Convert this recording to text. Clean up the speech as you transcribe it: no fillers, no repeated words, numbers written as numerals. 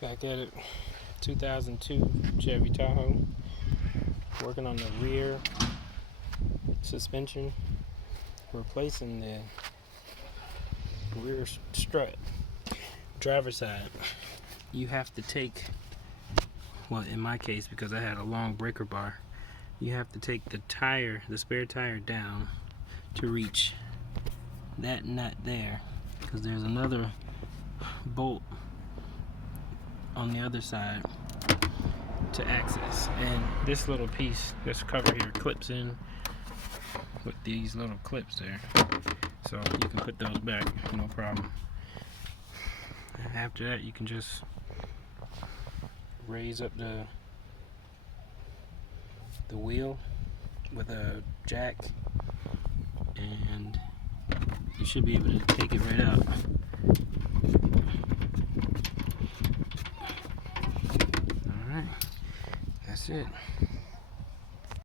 Back at it. 2002 Chevy Tahoe. Working on the rear suspension. Replacing the rear strut. Driver's side. You have to take, well, in my case, because I had a long breaker bar, you have to take the tire, the spare tire, down to reach that nut there, because there's another bolt on the other side to access. And this little piece, this cover here, clips in with these little clips there, so you can put those back, no problem. And after that, you can just raise up the wheel with a jack, and you should be able to take it right out. Alright, that's it.